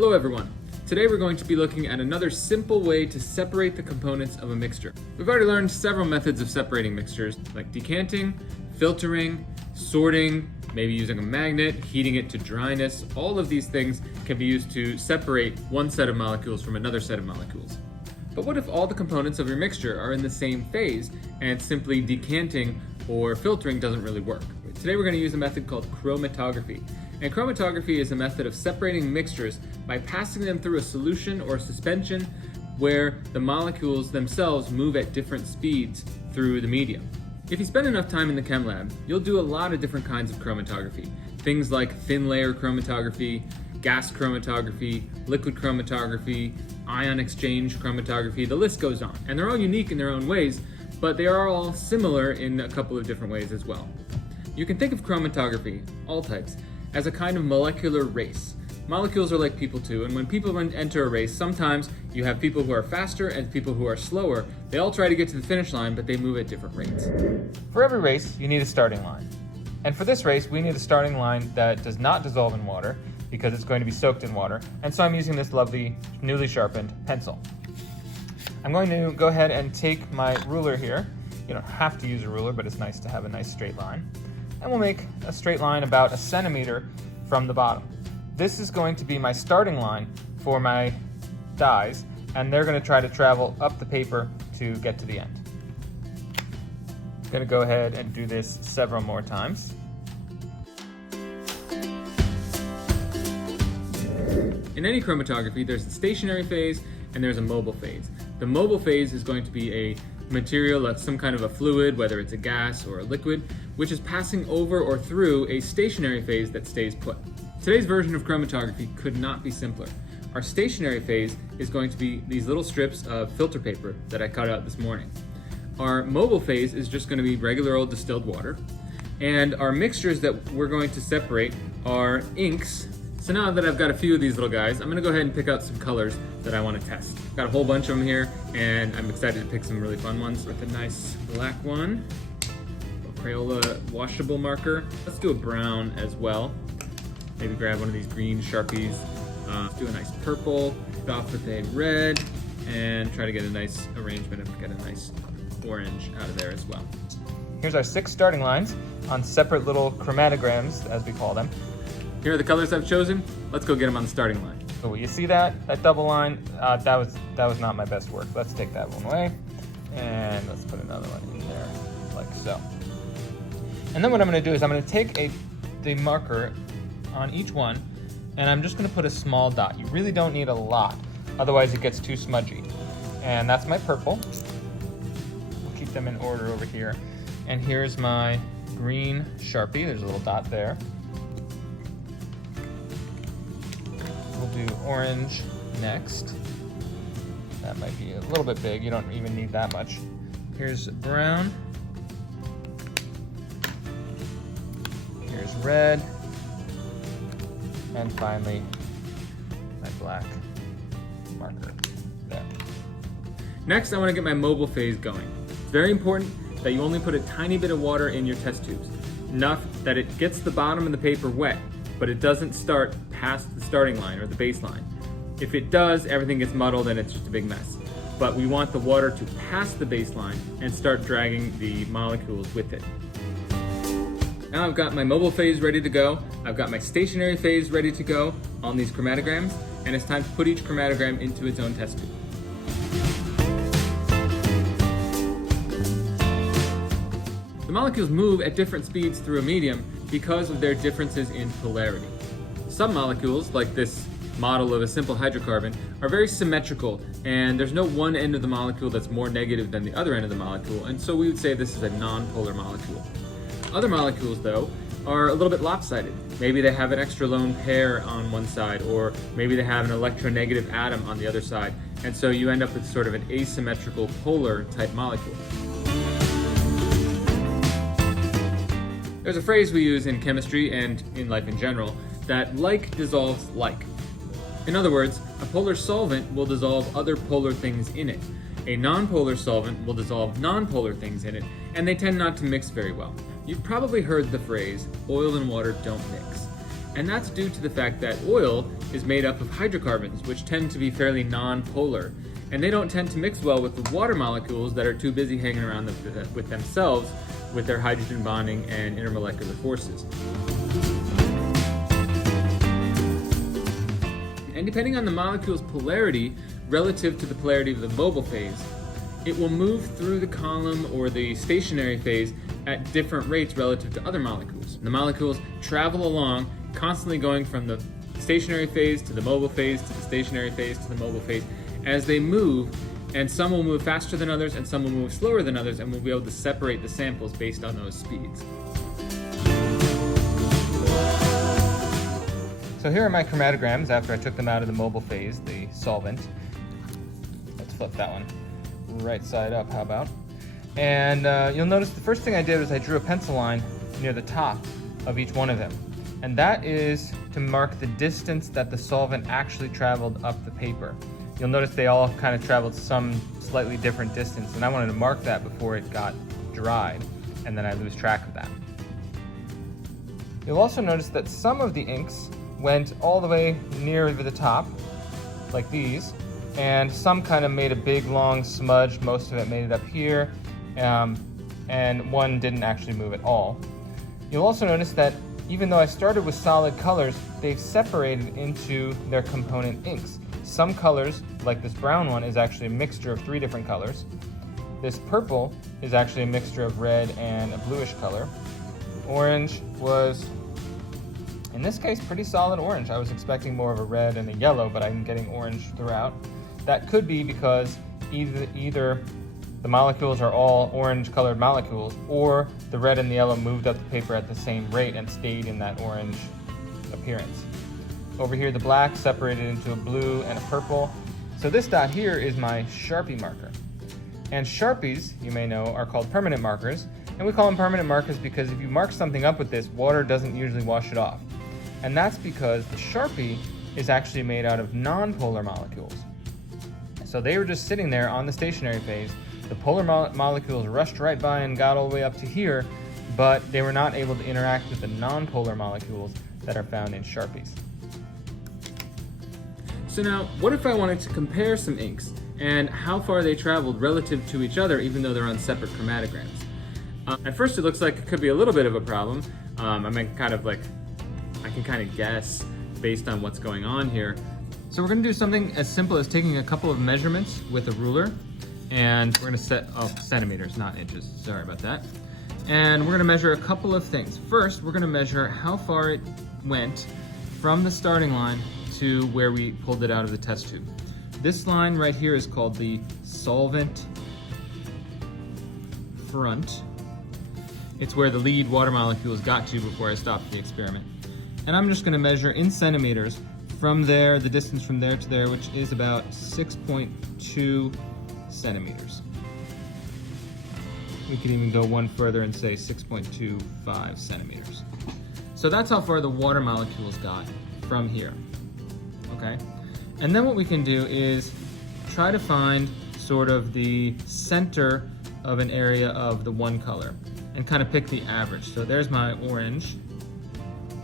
Hello everyone. Today we're going to be looking at another simple way to separate the components of a mixture. We've already learned several methods of separating mixtures, like decanting, filtering, sorting, maybe using a magnet, heating it to dryness. All of these things can be used to separate one set of molecules from another set of molecules. But what if all the components of your mixture are in the same phase and simply decanting or filtering doesn't really work? Today we're going to use a method called chromatography. And chromatography is a method of separating mixtures by passing them through a solution or suspension where the molecules themselves move at different speeds through the medium. If you spend enough time in the chem lab, you'll do a lot of different kinds of chromatography. Things like thin layer chromatography, gas chromatography, liquid chromatography, ion exchange chromatography, the list goes on. And they're all unique in their own ways, but they are all similar in a couple of different ways as well. You can think of chromatography, all types, as a kind of molecular race. Molecules are like people too, and when people enter a race, sometimes you have people who are faster and people who are slower. They all try to get to the finish line, but they move at different rates. For every race, you need a starting line. And for this race, we need a starting line that does not dissolve in water, because it's going to be soaked in water, and so I'm using this lovely, newly sharpened pencil. I'm going to go ahead and take my ruler here. You don't have to use a ruler, but it's nice to have a nice straight line. And we'll make a straight line about 1 centimeter from the bottom. This is going to be my starting line for my dyes, and they're going to try to travel up the paper to get to the end. I'm going to go ahead and do this several more times. In any chromatography, there's the stationary phase and there's a mobile phase. The mobile phase is going to be a material that's some kind of a fluid, whether it's a gas or a liquid, which is passing over or through a stationary phase that stays put. Today's version of chromatography could not be simpler. Our stationary phase is going to be these little strips of filter paper that I cut out this morning. Our mobile phase is just going to be regular old distilled water, and our mixtures that we're going to separate are inks. So now that I've got a few of these little guys, I'm gonna go ahead and pick out some colors that I wanna test. I've got a whole bunch of them here, and I'm excited to pick some really fun ones. With a nice black one, a Crayola washable marker. Let's do a brown as well. Maybe grab one of these green Sharpies. Let's do a nice purple, off with a red, and try to get a nice arrangement and get a nice orange out of there as well. Here's our 6 starting lines on separate little chromatograms, as we call them. Here are the colors I've chosen. Let's go get them on the starting line. So you see that double line? That was not my best work. Let's take that one away, and let's put another one in there, like so. And then what I'm going to do is I'm going to take the marker on each one, and I'm just going to put a small dot. You really don't need a lot, otherwise it gets too smudgy. And that's my purple. We'll keep them in order over here. And here's my green Sharpie. There's a little dot there. We'll do orange next. That might be a little bit big. You don't even need that much. Here's brown. Here's red. And finally, my black marker there. Next, I want to get my mobile phase going. It's very important that you only put a tiny bit of water in your test tubes, enough that it gets the bottom of the paper wet, but it doesn't start past the starting line or the baseline. If it does, everything gets muddled and it's just a big mess. But we want the water to pass the baseline and start dragging the molecules with it. Now I've got my mobile phase ready to go. I've got my stationary phase ready to go on these chromatograms, and it's time to put each chromatogram into its own test tube. The molecules move at different speeds through a medium because of their differences in polarity. Some molecules, like this model of a simple hydrocarbon, are very symmetrical, and there's no one end of the molecule that's more negative than the other end of the molecule, and so we would say this is a non-polar molecule. Other molecules, though, are a little bit lopsided. Maybe they have an extra lone pair on one side, or maybe they have an electronegative atom on the other side, and so you end up with sort of an asymmetrical polar type molecule. There's a phrase we use in chemistry and in life in general that like dissolves like. In other words, a polar solvent will dissolve other polar things in it. A nonpolar solvent will dissolve nonpolar things in it, and they tend not to mix very well. You've probably heard the phrase, oil and water don't mix. And that's due to the fact that oil is made up of hydrocarbons, which tend to be fairly non-polar. And they don't tend to mix well with the water molecules that are too busy hanging around with themselves with their hydrogen bonding and intermolecular forces. And depending on the molecule's polarity relative to the polarity of the mobile phase, it will move through the column or the stationary phase at different rates relative to other molecules. The molecules travel along, constantly going from the stationary phase to the mobile phase to the stationary phase to the mobile phase as they move, and some will move faster than others and some will move slower than others, and we'll be able to separate the samples based on those speeds. So here are my chromatograms after I took them out of the mobile phase, the solvent. Let's flip that one right side up, how about? And you'll notice the first thing I did was I drew a pencil line near the top of each one of them. And that is to mark the distance that the solvent actually traveled up the paper. You'll notice they all kind of traveled some slightly different distance, and I wanted to mark that before it got dried, and then I lose track of that. You'll also notice that some of the inks went all the way near the top, like these, and some kind of made a big long smudge. Most of it made it up here, and one didn't actually move at all. You'll also notice that even though I started with solid colors, they've separated into their component inks. Some colors, like this brown one, is actually a mixture of 3 different colors. This purple is actually a mixture of red and a bluish color. Orange was, in this case, pretty solid orange. I was expecting more of a red and a yellow, but I'm getting orange throughout. That could be because either the molecules are all orange colored molecules, or the red and the yellow moved up the paper at the same rate and stayed in that orange appearance. Over here, the black separated into a blue and a purple. So this dot here is my Sharpie marker. And Sharpies, you may know, are called permanent markers. And we call them permanent markers because if you mark something up with this, water doesn't usually wash it off. And that's because the Sharpie is actually made out of non-polar molecules. So they were just sitting there on the stationary phase. The polar molecules rushed right by and got all the way up to here, but they were not able to interact with the non-polar molecules that are found in Sharpies. So now, what if I wanted to compare some inks and how far they traveled relative to each other, even though they're on separate chromatograms? At first, it looks like it could be a little bit of a problem. I can kind of guess based on what's going on here. So we're going to do something as simple as taking a couple of measurements with a ruler, and we're going to set centimeters, not inches. Sorry about that. And we're going to measure a couple of things. First, we're going to measure how far it went from the starting line to where we pulled it out of the test tube. This line right here is called the solvent front. It's where the lead water molecules got to before I stopped the experiment. And I'm just going to measure in centimeters from there, the distance from there to there, which is about 6.2 centimeters. We could even go one further and say 6.25 centimeters. So that's how far the water molecules got from here. Okay? And then what we can do is try to find sort of the center of an area of the one color and kind of pick the average. So there's my orange,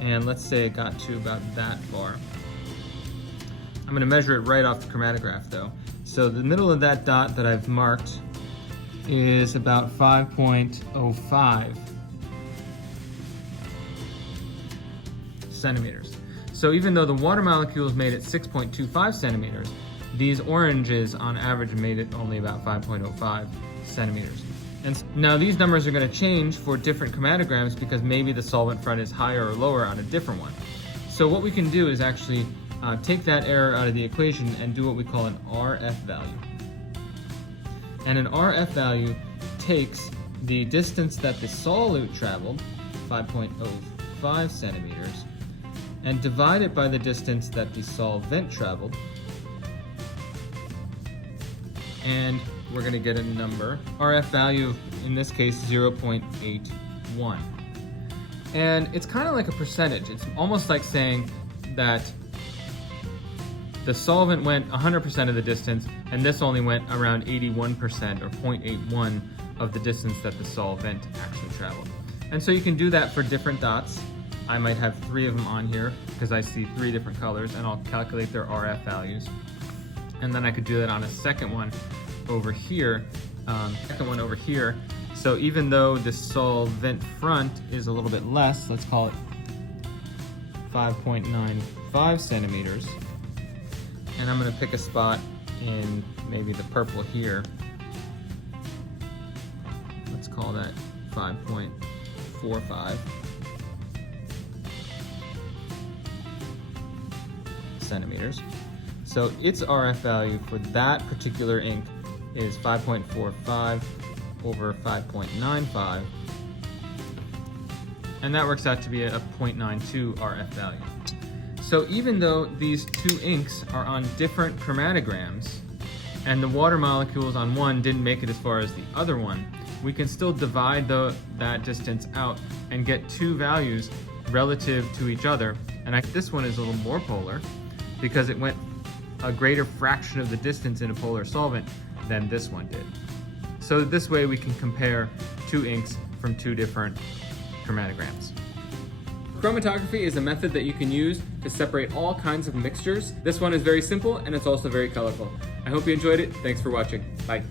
and let's say it got to about that far. I'm going to measure it right off the chromatograph though. So the middle of that dot that I've marked is about 5.05 centimeters. So even though the water molecules made it 6.25 centimeters, these oranges on average made it only about 5.05 centimeters. And now these numbers are going to change for different chromatograms because maybe the solvent front is higher or lower on a different one. So what we can do is actually take that error out of the equation and do what we call an RF value. And an RF value takes the distance that the solute traveled, 5.05 centimeters, and divide it by the distance that the solvent traveled, and we're going to get a number. RF value, in this case, 0.81. And it's kind of like a percentage. It's almost like saying that the solvent went 100% of the distance, and this only went around 81% or 0.81 of the distance that the solvent actually traveled. And so you can do that for different dots. I might have 3 of them on here because I see 3 different colors, and I'll calculate their RF values. And then I could do that on a second one over here. So even though the solvent front is a little bit less, let's call it 5.95 centimeters. And I'm gonna pick a spot in maybe the purple here. Let's call that 5.45 centimeters. So its RF value for that particular ink is 5.45 over 5.95, and that works out to be a 0.92 RF value. So even though these 2 inks are on different chromatograms, and the water molecules on one didn't make it as far as the other one, we can still divide that distance out and get 2 values relative to each other. And this one is a little more polar because it went a greater fraction of the distance in a polar solvent than this one did. So this way we can compare 2 inks from 2 different chromatograms. Chromatography is a method that you can use to separate all kinds of mixtures. This one is very simple and it's also very colorful. I hope you enjoyed it. Thanks for watching. Bye.